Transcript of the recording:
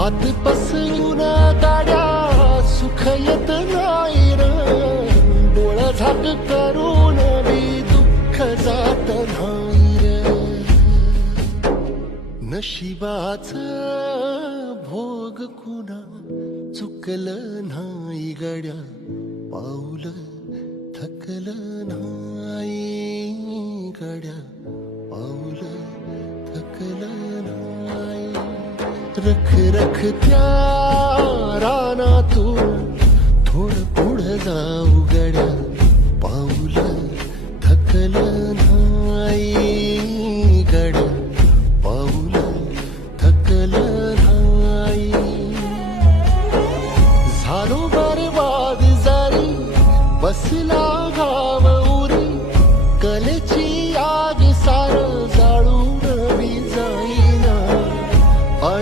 हात पसरून गाड्या सुख येत नाही र, डोळा झाक करून बी दुःख जात नाही र. नशिबाच भोग कुणा चुकलं नाही गड्या, पाऊल थकलं नाही गड्या, पाऊल थकलं नाही. रख रख त्या रानातून थोडं पुढं जाऊ